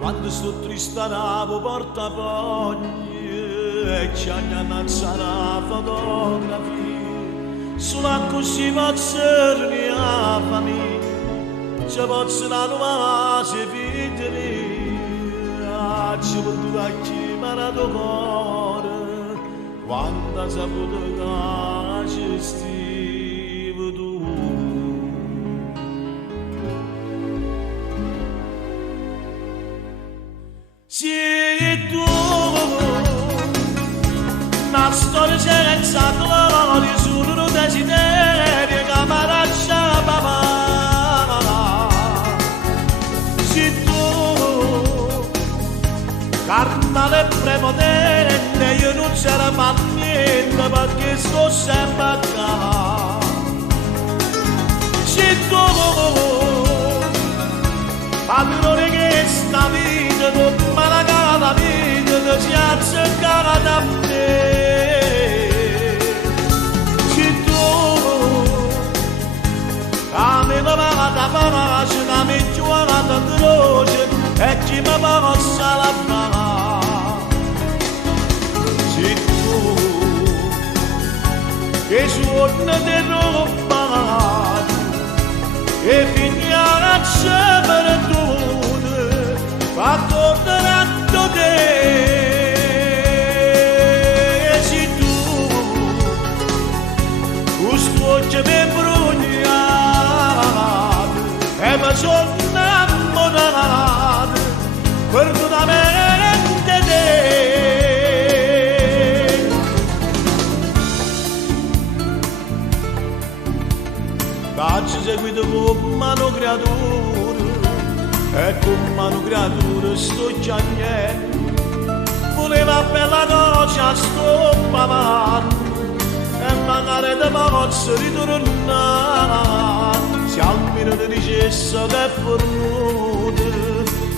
quando sto tristanavo portafogli e ci sarà fotografie solo così pozzerni a famiglia ci possono nuova se vita ci potuto a chiamare tuo cuore quando saputo che ci stivi tu. Sì, tu, una storia senza gloria, solo un desiderio che mi lascia papà. Sì, tu, carnale prepotente, io non c'era fatto niente perché sto sempre a casa. Sì, tu, padrone che sta vita non me la cava vita che si azzeccava da me. Se tu a me la vada pace la mi giuana da croce e chi mi passa la fama. Se tu che suona di roba e finiamo a sempre tutte a tornare a te. E se tu questo oggi mi brugnato e mi sono innamorato perdonamente te. Cacci seguito con mano creatura e con mano creatura sto già niente. Voleva bella doccia sto pavando e magari te posso ritornare. Se almeno ti dicesse che è fornuta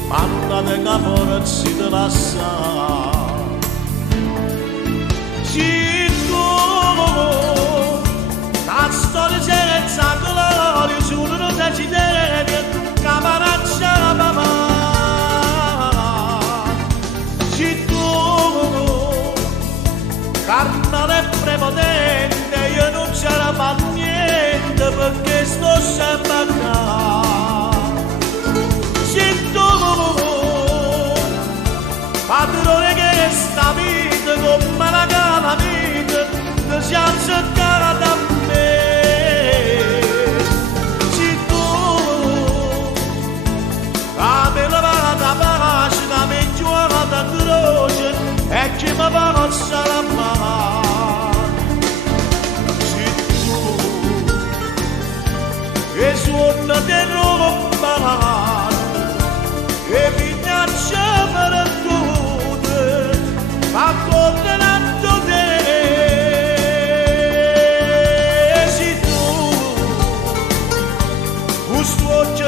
mandate che forza te lascia. Sì, tu la storia senza gloria solo un desiderio che mi lascia la mamma. Se tu carnale prepotente io non c'era fatto niente perché sto sempre a casa. Se tu padrone che sta vita come la cava vita che si azzeccava da me. Se tu a me la vada pace la mi giuana da croce e chi mi passa la mano. Se tu che suona di roba e minaccia per tutte a tornare a te. Se tu questo oggi